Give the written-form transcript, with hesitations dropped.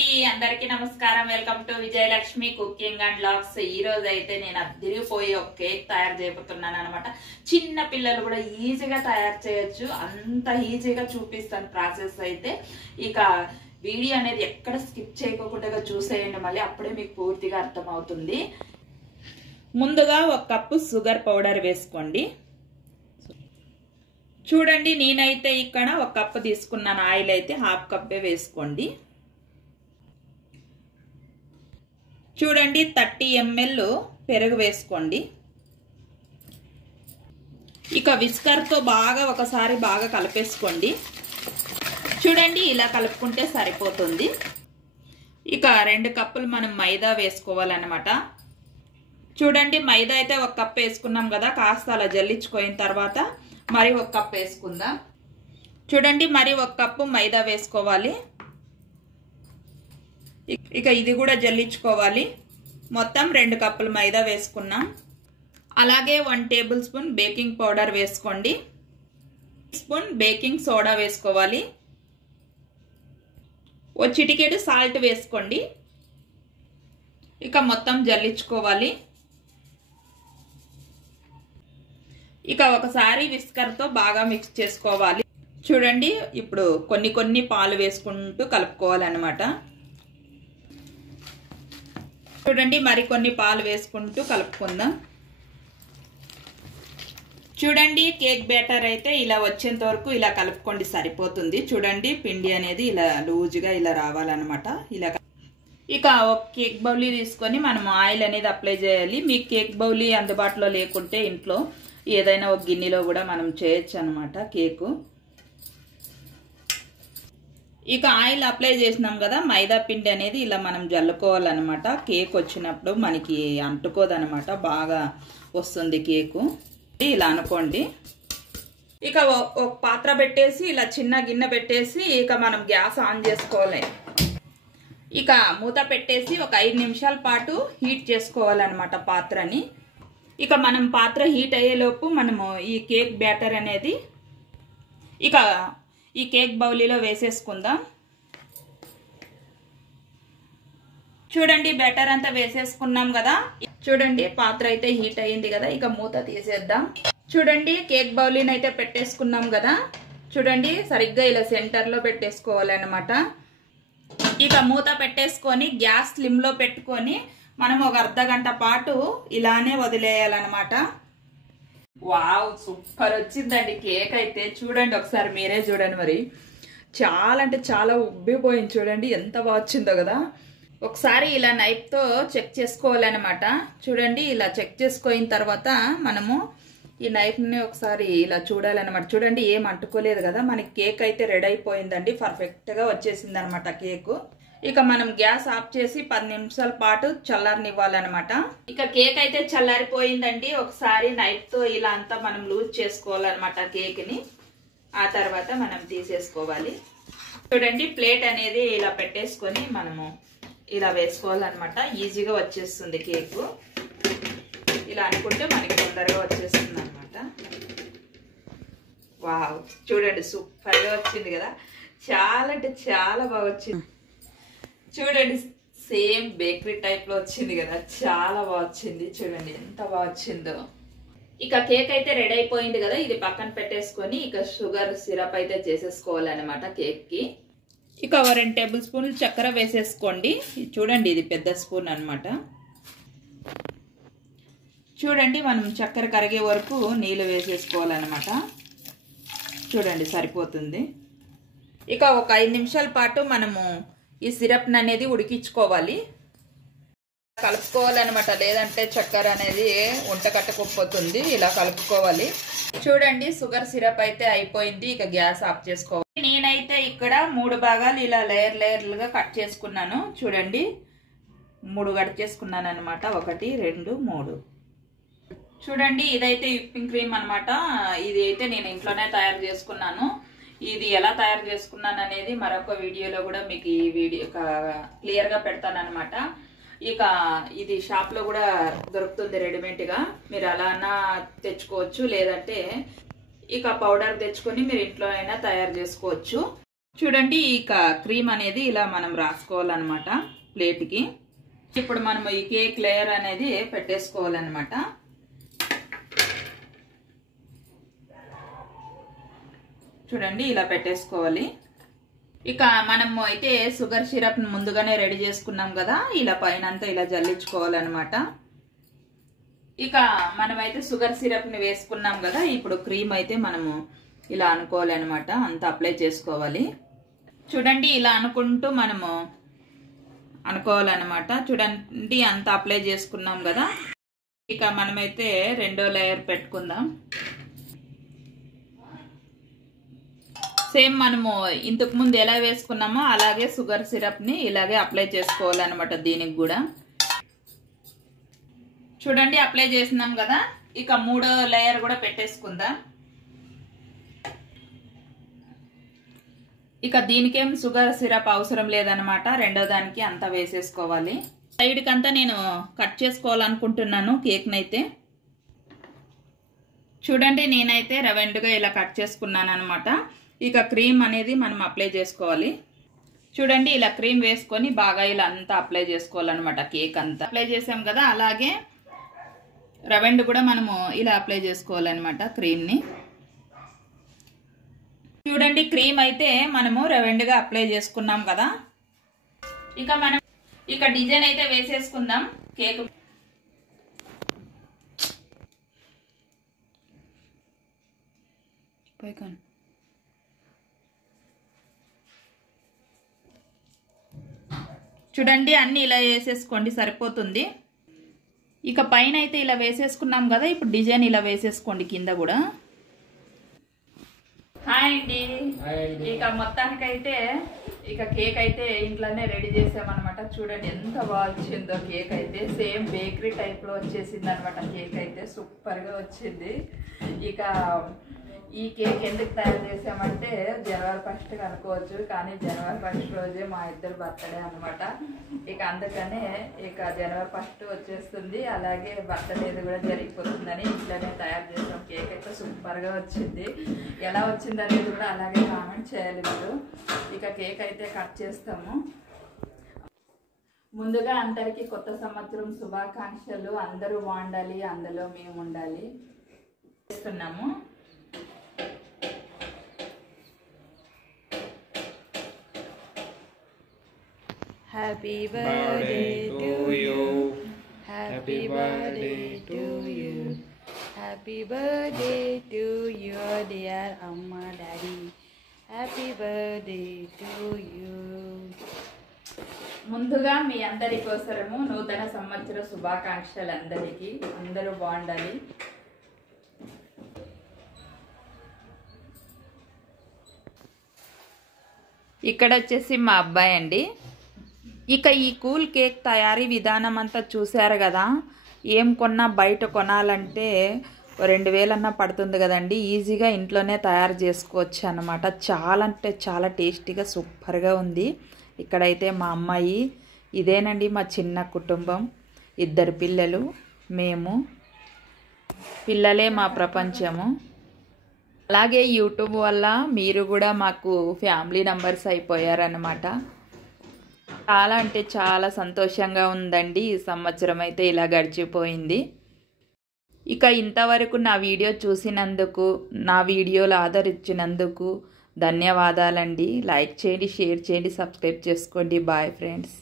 అండి అందరికీ నమస్కారం welcome to Vijayalakshmi cooking and vlogs ఈ రోజు అయితే నేను అదిరిపోయి ఒక కేక్ తయారు చేయబోతున్నాను అన్నమాట చిన్న పిల్లలు కూడా ఈజీగా తయారు చేయొచ్చు అంత ఈజీగా చూపిస్తాను ప్రాసెస్ అయితే ఇక వీడియో అనేది ఎక్కడ స్కిప్ చేయకుండా చూసేయండి మళ్ళీ అప్పుడే మీకు పూర్తిగా అర్థమవుతుంది ముందుగా ఒక కప్పు షుగర్ పౌడర్ వేసుకోండి చూడండి నేనైతే ఇక్కడ ఒక కప్పు తీసుకున్నాను ఆయిల్ అయితే హాఫ్ కప్పే వేసుకోండి చూడండి 30 ml పెరుగు వేసుకోండి ఇక విస్కర్ తో బాగా ఒకసారి బాగా కలిపేసుకోండి చూడండి ఇలా కలుపుకుంటే సరిపోతుంది ఇక 2 కప్పులు మనం మైదా వేసుకోవాలన్నమాట చూడండి మైదా అయితే ఒక కప్ వేసుకున్నాం కదా కాస్త అలా జల్లించుకోయిన తర్వాత మరి ఒక కప్ వేసుకుందాం చూడండి మరి ఒక కప్పు మైదా వేసుకోవాలి ఇక ఇది కూడా జల్లించుకోవాలి మొత్తం 2 కప్పులు మైదా వేసుకున్నాం అలాగే 1 టేబుల్ స్పూన్ బేకింగ్ పౌడర్ వేసుకోండి స్పూన్ బేకింగ్ సోడా వేసుకోవాలి ఓ చిటికెడు సాల్ట్ వేసుకోండి ఇక మొత్తం జల్లించుకోవాలి ఇక ఒకసారి విస్కర్ తో బాగా మిక్స్ చేసుకోవాలి చూడండి ఇప్పుడు కొన్ని పాలు వేసుకుంటూ కలుపుకోవాలన్నమాట చూడండి మరి కొన్ని పాలు వేసుకుంటూ కలుపుకుందాం చూడండి కేక్ బ్యాటర్ అయితే ఇలా వచ్చేంత వరకు ఇలా కలుపుకోండి సరిపోతుంది చూడండి పిండి అనేది ఇలా లూజ్గా ఇలా రావాలన్నమాట ఇలా ఇక ఒక కేక్ బౌలీ తీసుకొని మనం ఆయిల్ అనేది అప్లై చేయాలి మీకు కేక్ బౌలీ అందుబాటులో లేకుంటే ఇంట్లో ఏదైనా ఒక గిన్నెలో కూడా మనం చేయొచ్చు అన్నమాట కేకు ఇక ఆయిల్ అప్లై చేసినాం కదా మైదా పిండి అనేది ఇలా మనం జల్లుకోవాలన్నమాట కేక్ వచ్చినప్పుడు మనకి అంటుకోదన్నమాట బాగా వస్తుంది కేకు ఇలా అనుకోండి ఇక ఒక పాత్ర పెట్టేసి ఇలా చిన్న గిన్నె పెట్టేసి ఇక మనం గ్యాస్ ఆన్ చేసుకోవాలి ఇక మూత పెట్టేసి ఒక 5 నిమిషాల పాటు హీట్ చేసుకోవాలన్నమాట పాత్రని ఇక మనం పాత్ర హీట్ అయ్యేలోపు మనము ఈ కేక్ బ్యాటర్ అనేది ఇక ఈ కేక్ బౌలీలో వేసేసుకుందాం చూడండి బ్యాటర్ అంతా వేసేసుకున్నాం కదా చూడండి పాత్ర అయితే హీట్ అయ్యింది కదా ఇక మూత తీసేద్దాం చూడండి కేక్ బౌలీని అయితే పెట్టేసుకున్నాం కదా చూడండి సరిగ్గా ఇలా సెంటర్ లో పెట్టేసుకోవాలన్నమాట ఇక మూత పెట్టేసుకొని గ్యాస్ స్లిమ్ లో పెట్టుకొని మనం ఒక అర్ధగంట పాటు ఇలానే వదిలేయాలన్నమాట వావ్ సూపర్ వచ్చిందండి కేక్ అయితే చూడండి ఒకసారి మీరే చూడండి మరి చాలా అంటే చాలా ఉబ్బిపోయింది చూడండి ఎంత బాగా వచ్చిందో కదా ఒకసారి ఇలా నైఫ్ తో చెక్ చేసుకోవాలన్నమాట చూడండి ఇలా చెక్ చేసుకున్న తర్వాత మనము ఈ నైఫ్ ని ఒకసారి ఇలా చూడాలన్నమాట చూడండి ఏం అంటుకోలేదు కదా మనకి కేక్ అయితే రెడీ అయిపోయిందండి పర్ఫెక్ట్ గా వచ్చేసింది అనమాట కేక్ ఇక మనం గ్యాస్ ఆఫ్ చేసి 10 నిమిషాల పాటు చల్లారనివ్వాలన్నమాట ఇక కేక్ అయితే చల్లారిపోయిందండి ఒకసారి నైఫ్ తో ఇలా అంతా మనం లూజ్ చేసుకోవాలన్నమాట కేక్ ని ఆ తర్వాత మనం తీసేసుకోవాలి చూడండి ప్లేట్ అనేది ఇలా పెట్టేసుకొని మనము ఇలా వేసుకోవాలన్నమాట ఈజీగా వచ్చేస్తుంది కేక్ ఇలా అనుకుంటే మనకి తొందరగా వచ్చేస్తుంది అనమాట వావ్ చూడండి సూపర్ గా వచ్చింది కదా చాలా అంటే చాలా బాగా వచ్చింది చూడండి సేమ్ బేకరీ టైప్ లో వచ్చింది కదా చాలా బాగా వచ్చింది చూడండి ఎంత బాగా వచ్చిందో ఇక కేక్ అయితే రెడీ అయిపోయింది కదా ఇది పక్కన పెట్టేసుకొని ఇక షుగర్ సిరప్ అయితే చేసేసుకోవాలన్నమాట కేక్ కి ఇక 2 టేబుల్ స్పూన్లు చక్కెర వేసేసుకోండి చూడండి ఇది పెద్ద స్పూన్ అన్నమాట చూడండి మనం చక్కెర కరిగే వరకు నీళ్ళు వేసేసుకోవాలన్నమాట చూడండి సరిపోతుంది ఇక ఒక 5 నిమిషాల పాటు మనము ఈ సిరప్ అనేది ఉడికించుకోవాలి కలుపుకోవాలన్నమాట లేదంటే చక్కెర అనేది వంట కట్టుకోపోతుంది ఇలా కలుపుకోవాలి చూడండి షుగర్ సిరప్ అయితే అయిపోయింది ఇక గ్యాస్ ఆఫ్ చేసుకోవాలి నేనైతే ఇక్కడ 3 భాగాలు ఇలా లేయర్లుగా కట్ చేసుకున్నాను చూడండి 3 కట్ చేసుకున్నాను అనమాట 1 2 3 చూడండి ఇదైతే విప్పింగ్ క్రీమ్ అనమాట ఇది అయితే నేను ఇంట్లోనే తయారు చేసుకున్నాను ఇది ఎలా తయారు చేసుకున్నాను అనేది మరొక వీడియోలో కూడా మీకు ఈ వీడియో క్లియర్ గా పెడతాను అనమాట ఇక ఇది షాప్ లో కూడా దొరుకుతుంది రెడీమేడ్ గా మీరు అలానా తెచ్చుకోవచ్చు లేదంటే ఇక పౌడర్ తెచ్చుకొని మీరు ఇంట్లో అయినా తయారు చేసుకోవచ్చు చూడండి ఇక క్రీమ్ అనేది ఇలా మనం రాసుకోవాలన్నమాట ప్లేట్కి. ఇప్పుడు మనం ఈ కేక్ లేయర్ అనేది పెట్టేసుకోవాలన్నమాట. చూడండి ఇలా పెట్టేసుకోవాలి. ఇక మనం అయితే షుగర్ సిరప్ ముందుగానే రెడీ చేసుకున్నాం కదా, ఇలా పైన అంతా ఇలా జల్లించుకోవాలన్నమాట. ఇక మనమైతే షుగర్ సిరప్ని వేసుకున్నాం కదా, ఇప్పుడు క్రీమ్ అయితే మనము ఇలా అనుకోవాలన్నమాట, అంతా అప్లై చేసుకోవాలి. చూడండి ఇలా అనుకుంటూ మనము అనుకోవాలన్నమాట. చూడండి అంతా అప్లై చేసుకున్నాం కదా, ఇక మనమైతే రెండో లేయర్ పెట్టుకుందాం. సేమ్ మనము ఇంతకు ముందు ఎలా వేసుకున్నామో అలాగే షుగర్ సిరప్ని ఇలాగే అప్లై చేసుకోవాలన్నమాట దీనికి కూడా. చూడండి అప్లై చేసినాం కదా, ఇక మూడో లేయర్ కూడా పెట్టేసుకుందాం. ఇక దీనికేం షుగర్ సిరప్ అవసరం లేదనమాట, రెండో దానికి అంతా వేసేసుకోవాలి. సైడ్కి అంతా నేను కట్ చేసుకోవాలనుకుంటున్నాను కేక్ని అయితే. చూడండి నేనైతే రౌండ్గా ఇలా కట్ చేసుకున్నాను అనమాట. ఇక క్రీమ్ అనేది మనం అప్లై చేసుకోవాలి. చూడండి ఇలా క్రీమ్ వేసుకొని బాగా ఇలా అంతా అప్లై చేసుకోవాలన్నమాట. కేక్ అంతా అప్లై చేసాం కదా, అలాగే రౌండ్ కూడా మనము ఇలా అప్లై చేసుకోవాలన్నమాట క్రీమ్ని. చూడండి క్రీమ్ అయితే మనము రౌండ్గా అప్లై చేసుకున్నాం కదా, ఇక మనం డిజైన్ అయితే వేసేసుకుందాం కేక్. చూడండి అన్ని ఇలా వేసేసుకోండి సరిపోతుంది. ఇక పైన అయితే ఇలా వేసేసుకున్నాం కదా, ఇప్పుడు డిజైన్ ఇలా వేసేసుకోండి కింద కూడా. హాయ్ అండి. ఇక మొత్తానికైతే ఇక కేక్ అయితే ఇంట్లోనే రెడీ చేసామన్నమాట. చూడండి ఎంత బాగా వచ్చిందో కేక్ అయితే, సేమ్ బేకరీ టైప్ లో వచ్చేసింది అనమాట. కేక్ అయితే సూపర్ గా వచ్చింది. ఇక ఈ కేక్ ఎందుకు తయారు చేసామంటే జనవరి 1 అనుకోవచ్చు, కానీ జనవరి 1 రోజే మా ఇద్దరు బర్త్డే అనమాట. ఇక అందుకనే ఇక జనవరి 1 వచ్చేస్తుంది, అలాగే బర్త్డే కూడా జరిగిపోతుందని ఇంట్లోనే తయారు చేసాం. కేక్ అయితే సూపర్ గా వచ్చింది. ఎలా వచ్చింది అనేది కూడా అలాగే కామెంట్ చేయాలి మీరు. ఇక కేక్ అయితే కట్ చేస్తాము. ముందుగా అందరికీ కొత్త సంవత్సరం శుభాకాంక్షలు. అందరూ బాగుండాలి, అందులో మేము ఉండాలి చేస్తున్నాము. Happy birthday to you. Happy birthday to you. Happy birthday to your dear Amma Daddy. Happy birthday to you. ముందుగా మీ అందరి కోసము నూతన సంవత్సర శుభాకాంక్షలు అందరికీ. అందరూ బాగుండాలి. ఇక్కడ వచ్చేసి మా అబ్బాయి అండి. ఇక ఈ కూల్ కేక్ తయారీ విధానం అంతా చూశారు కదా. ఏం కొన్నా బయట కొనాలంటే 2000 అన్నా పడుతుంది కదండి. ఈజీగా ఇంట్లోనే తయారు చేసుకోవచ్చు అన్నమాట. చాలా అంటే చాలా టేస్టీగా సూపర్గా ఉంది. ఇక్కడైతే మా అమ్మాయి, ఇదేనండి మా చిన్న కుటుంబం, 2 పిల్లలు, మేము. పిల్లలే మా ప్రపంచము. అలాగే యూట్యూబ్ వల్ల మీరు కూడా మాకు ఫ్యామిలీ మెంబర్స్ అయిపోయారన్నమాట. చాలా అంటే చాలా సంతోషంగా ఉందండి. ఈ సంవత్సరం అయితే ఇలా గడిచిపోయింది. ఇక ఇంతవరకు నా వీడియో చూసినందుకు, నా వీడియోలు ఆదరించినందుకు ధన్యవాదాలండి. లైక్ చేయండి, షేర్ చేయండి, సబ్స్క్రైబ్ చేసుకోండి. Bye friends.